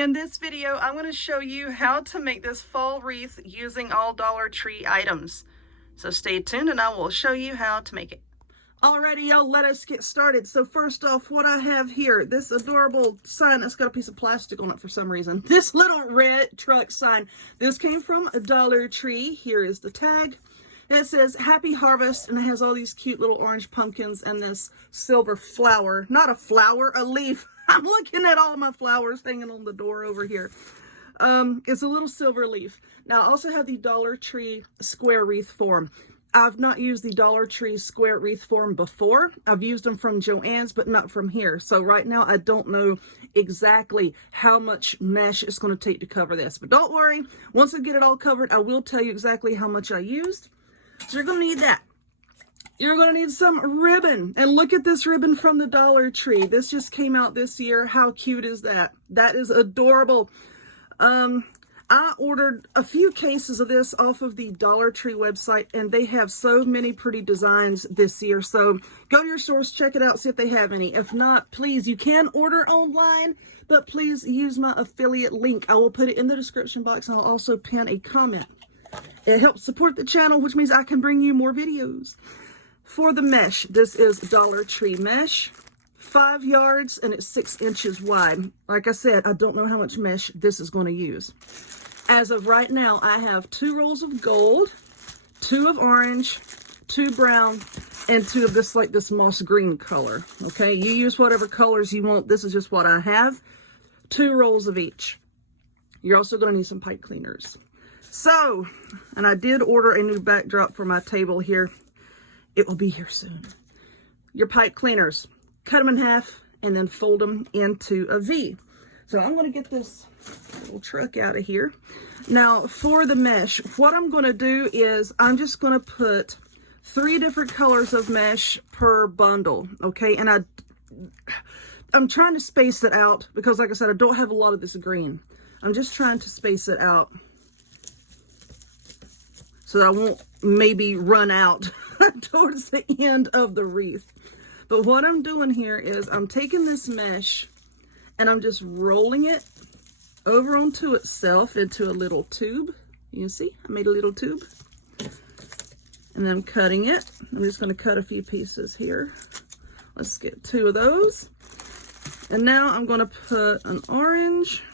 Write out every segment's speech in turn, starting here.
In this video, I'm going to show you how to make this fall wreath using all Dollar Tree items. So stay tuned and I will show you how to make it. Alrighty, y'all, let us get started. So first off, what I have here, this adorable sign that's got a piece of plastic on it for some reason. This little red truck sign. This came from Dollar Tree. Here is the tag. It says Happy Harvest, and it has all these cute little orange pumpkins and this silver flower. Not a flower, a leaf. I'm looking at all my flowers hanging on the door over here. It's a little silver leaf. Now, I also have the Dollar Tree square wreath form. I've not used the Dollar Tree square wreath form before. I've used them from Joann's, but not from here. So right now, I don't know exactly how much mesh it's going to take to cover this. But don't worry. Once I get it all covered, I will tell you exactly how much I used. So you're going to need that. You're going to need some ribbon. And look at this ribbon from the Dollar Tree. This just came out this year. How cute is that? That is adorable. I ordered a few cases of this off of the Dollar Tree website, and they have so many pretty designs this year. So go to your stores, check it out, see if they have any. If not, please, you can order online, but please use my affiliate link. I will put it in the description box, and I'll also pin a comment. It helps support the channel, which means I can bring you more videos. For the mesh, this is Dollar Tree mesh, 5 yards, and it's 6 inches wide. Like I said, I don't know how much mesh this is going to use. As of right now, I have 2 rolls of gold, 2 of orange, 2 brown, and 2 of this, like this moss green color. Okay, you use whatever colors you want. This is just what I have. 2 rolls of each. You're also going to need some pipe cleaners. So, and I did order a new backdrop for my table here. It will be here soon. Your pipe cleaners, cut them in half and then fold them into a V. So I'm going to get this little truck out of here. Now for the mesh, what I'm going to do is I'm just going to put 3 different colors of mesh per bundle. Okay, and I'm trying to space it out because, like I said, I don't have a lot of this green. I'm just trying to space it out so that I won't maybe run out towards the end of the wreath. But what I'm doing here is I'm taking this mesh and I'm just rolling it over onto itself into a little tube. You can see I made a little tube. And then I'm cutting it. I'm just going to cut a few pieces here. Let's get 2 of those. And now I'm going to put an orange.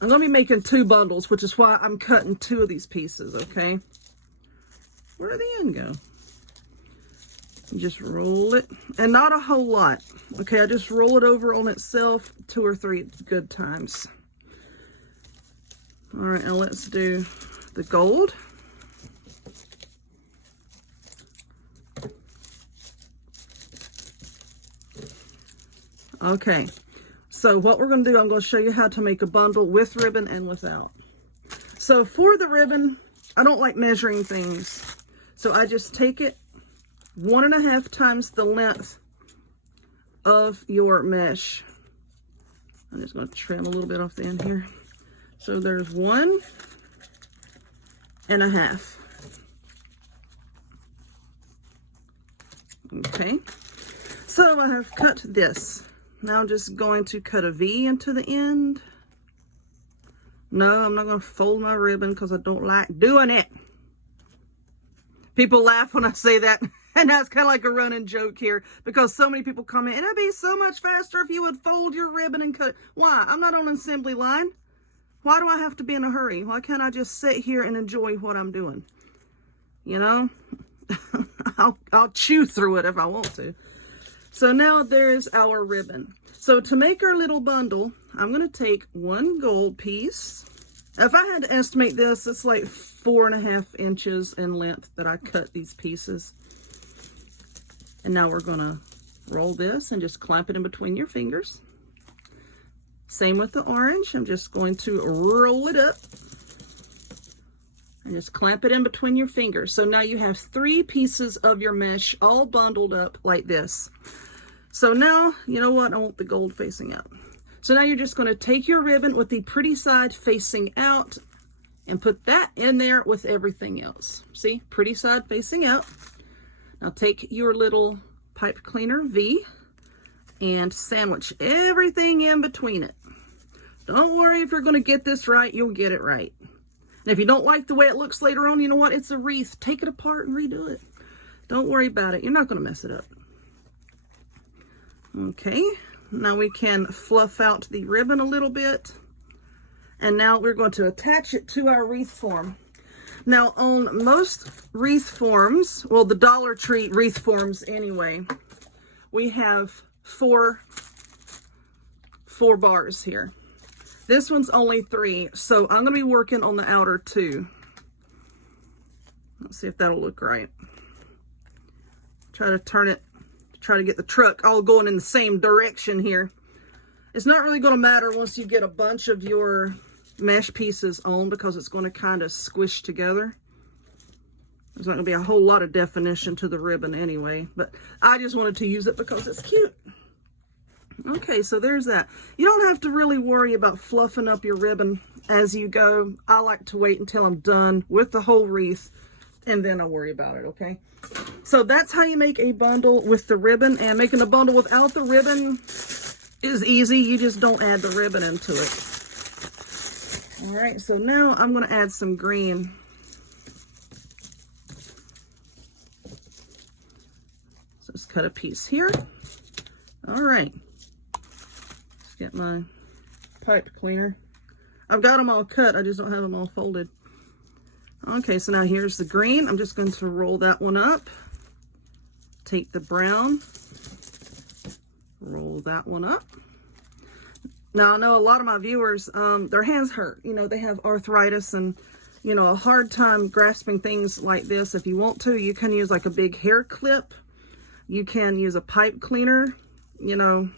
I'm going to be making 2 bundles, which is why I'm cutting 2 of these pieces, okay? Where did the end go? Just roll it, and not a whole lot. Okay, I just roll it over on itself 2 or 3 good times. All right, now let's do the gold. Okay. So what we're going to do, I'm going to show you how to make a bundle with ribbon and without. So for the ribbon, I don't like measuring things. So I just take it 1.5 times the length of your mesh. I'm just going to trim a little bit off the end here. So there's 1.5. Okay. So I have cut this. Now I'm just going to cut a V into the end. No, I'm not going to fold my ribbon because I don't like doing it. People laugh when I say that, and that's kind of like a running joke here because so many people comment, it'd be so much faster if you would fold your ribbon and cut. Why? I'm not on an assembly line. Why do I have to be in a hurry? Why can't I just sit here and enjoy what I'm doing? You know, I'll chew through it if I want to. So now there's our ribbon. So to make our little bundle, I'm going to take 1 gold piece. If I had to estimate this, it's like 4.5 inches in length that I cut these pieces. And now we're going to roll this and just clamp it in between your fingers. Same with the orange. I'm just going to roll it up and just clamp it in between your fingers. So now you have 3 pieces of your mesh all bundled up like this. So now, you know what? I want the gold facing out. So now you're just going to take your ribbon with the pretty side facing out and put that in there with everything else. See, pretty side facing out. Now take your little pipe cleaner V and sandwich everything in between it. Don't worry if you're going to get this right, you'll get it right. And if you don't like the way it looks later on, you know what? It's a wreath. Take it apart and redo it. Don't worry about it. You're not going to mess it up. Okay, now we can fluff out the ribbon a little bit. And now we're going to attach it to our wreath form. Now on most wreath forms, well, the Dollar Tree wreath forms anyway, we have four bars here. This one's only 3, so I'm going to be working on the outer 2. Let's see if that'll look right. Try to turn it, try to get the truck all going in the same direction here. It's not really going to matter once you get a bunch of your mesh pieces on, because it's going to kind of squish together. There's not going to be a whole lot of definition to the ribbon anyway, but I just wanted to use it because it's cute. Okay, so there's that. You don't have to really worry about fluffing up your ribbon as you go. I like to wait until I'm done with the whole wreath, and then I'll worry about it, okay? So that's how you make a bundle with the ribbon, and making a bundle without the ribbon is easy. You just don't add the ribbon into it. All right, so now I'm going to add some green. So let's cut a piece here. All right. Let's get my pipe cleaner. I've got them all cut. I just don't have them all folded. Okay, so now here's the green. I'm just going to roll that one up. Take the brown. Roll that one up. Now, I know a lot of my viewers, their hands hurt. You know, they have arthritis and, you know, a hard time grasping things like this. If you want to, you can use like a big hair clip. You can use a pipe cleaner, you know,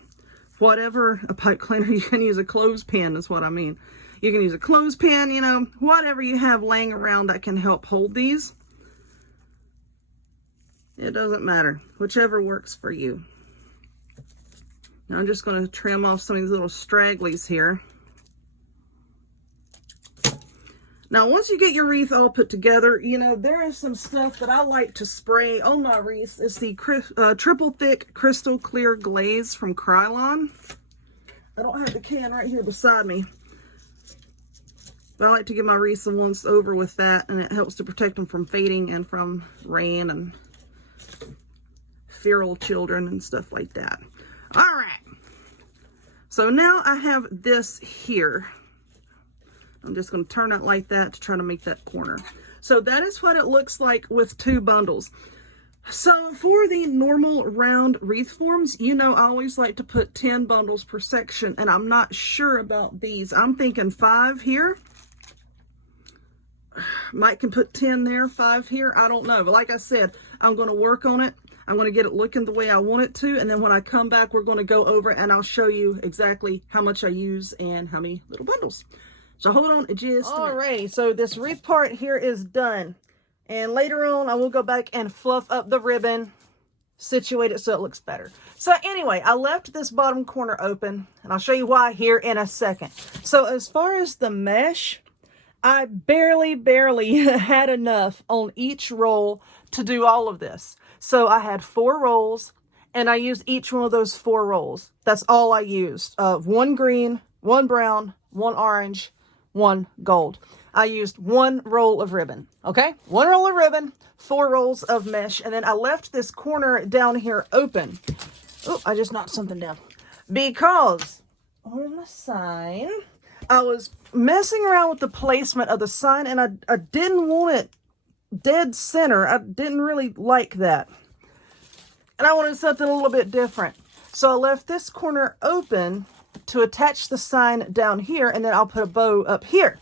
whatever. A pipe cleaner, you can use a clothespin is what I mean. You can use a clothespin, you know, whatever you have laying around that can help hold these. It doesn't matter, whichever works for you. Now I'm just going to trim off some of these little stragglies here. Now, once you get your wreath all put together, you know, there is some stuff that I like to spray on my wreath. It's the triple thick crystal clear glaze from Krylon. I don't have the can right here beside me. But I like to give my wreaths a once over with that, and it helps to protect them from fading and from rain and feral children and stuff like that. All right. So now I have this here. I'm just going to turn it like that to try to make that corner. So that is what it looks like with 2 bundles. So for the normal round wreath forms, you know, I always like to put 10 bundles per section, and I'm not sure about these. I'm thinking 5 here. Mike can put 10 there, 5 here. I don't know. But like I said, I'm going to work on it. I'm going to get it looking the way I want it to. And then when I come back, we're going to go over and I'll show you exactly how much I use and how many little bundles. So hold on just a minute. Alrighty, so this wreath part here is done. And later on, I will go back and fluff up the ribbon, situate it so it looks better. So anyway, I left this bottom corner open, and I'll show you why here in a second. So as far as the mesh, I barely had enough on each roll to do all of this. So I had 4 rolls, and I used each one of those 4 rolls. That's all I used. 1 green, 1 brown, 1 orange, 1 gold. I used 1 roll of ribbon, okay? 1 roll of ribbon, 4 rolls of mesh, and then I left this corner down here open. Oh, I just knocked something down. Because on the sign, I was messing around with the placement of the sign, and I didn't want it dead center. I didn't really like that. And I wanted something a little bit different. So I left this corner open to attach the sign down here, and then I'll put a bow up here.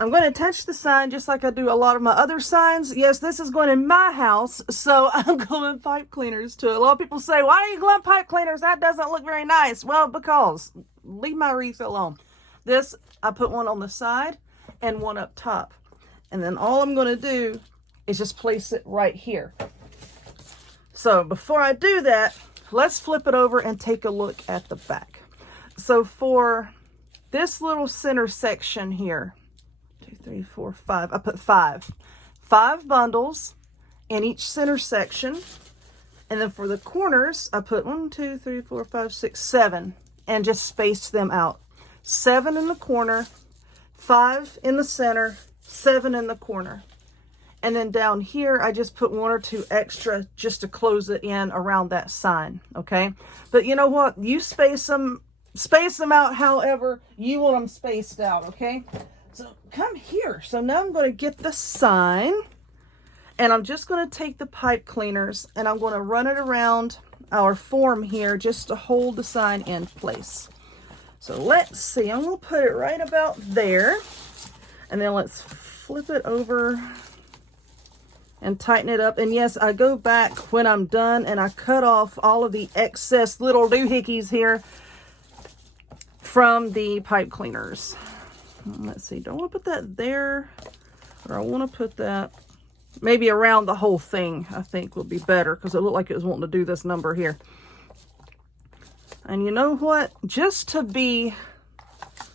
I'm going to attach the sign just like I do a lot of my other signs. Yes, this is going in my house, so I'm gluing pipe cleaners to it. A lot of people say, why are you gluing pipe cleaners? That doesn't look very nice. Well, because leave my wreath alone. This, I put one on the side and one up top. And then all I'm going to do is just place it right here. So before I do that, let's flip it over and take a look at the back. So for this little center section here, 2, 3, 4, 5, I put 5 bundles in each center section. And then for the corners, I put 1, 2, 3, 4, 5, 6, 7, and just spaced them out. 7 in the corner, 5 in the center, 7 in the corner. And then down here, I just put 1 or 2 extra just to close it in around that sign, okay? But you know what? You space them out however you want them spaced out, okay? So come here. So now I'm going to get the sign, and I'm just going to take the pipe cleaners, and I'm going to run it around our form here just to hold the sign in place. So let's see. I'm going to put it right about there, and then let's flip it over and tighten it up. And yes, I go back when I'm done and I cut off all of the excess little doohickeys here from the pipe cleaners. Let's see, do I want to put that there, or I want to put that maybe around the whole thing? I think would be better, because it looked like it was wanting to do this number here. And you know what, just to be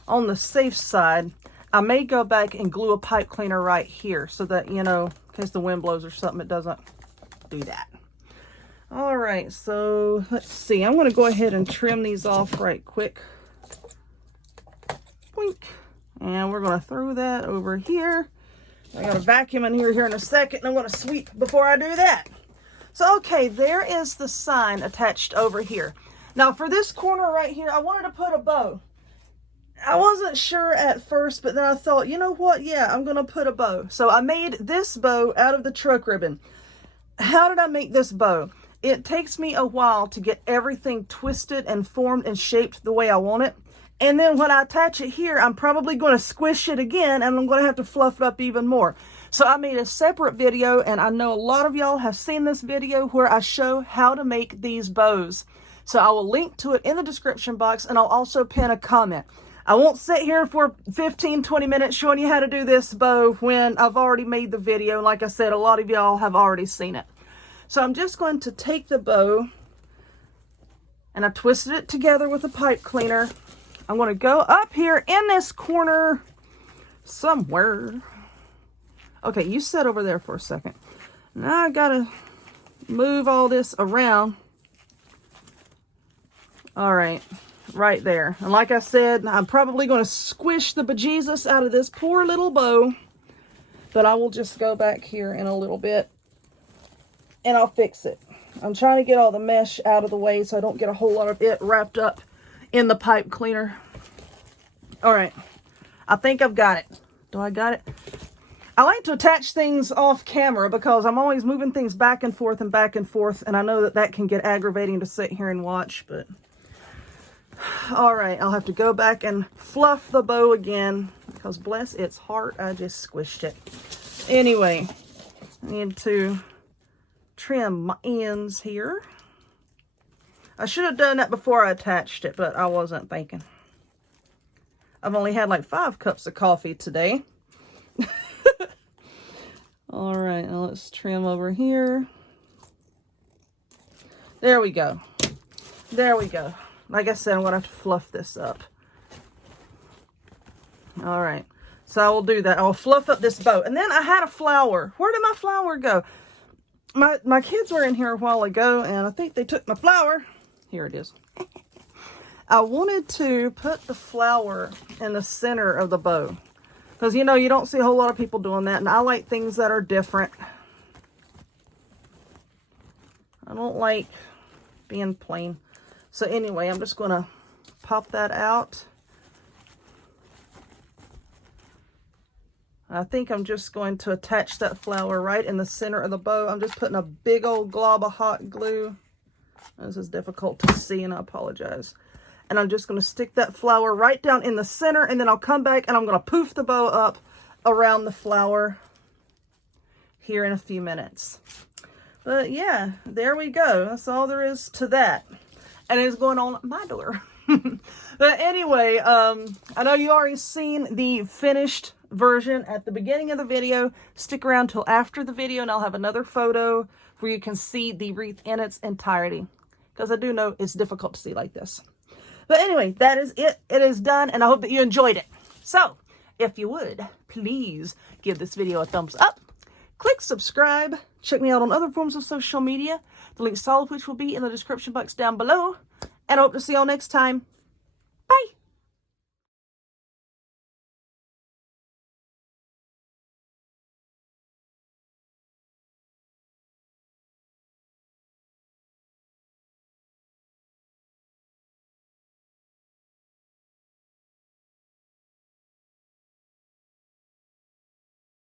on the safe side, I may go back and glue a pipe cleaner right here, so that, you know, in case the wind blows or something, it doesn't do that. All right, so let's see. I'm going to go ahead and trim these off right quick. Boink. And we're going to throw that over here. I got a vacuum in here in a second, and I'm going to sweep before I do that. So, okay, there is the sign attached over here. Now, for this corner right here, I wanted to put a bow. I wasn't sure at first, but then I thought, you know what? Yeah, I'm going to put a bow. So I made this bow out of the truck ribbon. How did I make this bow? It takes me a while to get everything twisted and formed and shaped the way I want it. And then when I attach it here, I'm probably going to squish it again, and I'm going to have to fluff it up even more. So I made a separate video, and I know a lot of y'all have seen this video where I show how to make these bows. So I will link to it in the description box, and I'll also pin a comment. I won't sit here for 15-20 minutes showing you how to do this bow when I've already made the video. Like I said, a lot of y'all have already seen it. So I'm just going to take the bow, and I twisted it together with a pipe cleaner. I'm going to go up here in this corner somewhere. Okay, you sit over there for a second. Now I got to move all this around. All right. Right there. And like I said, I'm probably going to squish the bejesus out of this poor little bow, but I will just go back here in a little bit and I'll fix it. I'm trying to get all the mesh out of the way so I don't get a whole lot of it wrapped up in the pipe cleaner. All right. I think I've got it. Do I got it? I like to attach things off camera because I'm always moving things back and forth, and I know that that can get aggravating to sit here and watch, but all right, I'll have to go back and fluff the bow again because bless its heart, I just squished it. Anyway, I need to trim my ends here. I should have done that before I attached it, but I wasn't thinking. I've only had like 5 cups of coffee today. All right, now let's trim over here. There we go. There we go. Like I said, I'm going to have to fluff this up. All right. So I will do that. I'll fluff up this bow. And then I had a flower. Where did my flower go? My kids were in here a while ago, and I think they took my flower. Here it is. I wanted to put the flower in the center of the bow. Because, you know, you don't see a whole lot of people doing that. And I like things that are different. I don't like being plain. So anyway, I'm just going to pop that out. I think I'm just going to attach that flower right in the center of the bow. I'm just putting a big old glob of hot glue. This is difficult to see, and I apologize. And I'm just going to stick that flower right down in the center, and then I'll come back and I'm going to poof the bow up around the flower here in a few minutes. But yeah, there we go. That's all there is to that. And it's going on my door. But anyway, I know you already seen the finished version at the beginning of the video. Stick around till after the video and I'll have another photo where you can see the wreath in its entirety. Because I do know it's difficult to see like this. But anyway, that is it. It is done, and I hope that you enjoyed it. So, if you would, please give this video a thumbs up. Click subscribe Check me out on other forms of social media, the links to all of which will be in the description box down below. And I hope to see y'all next time.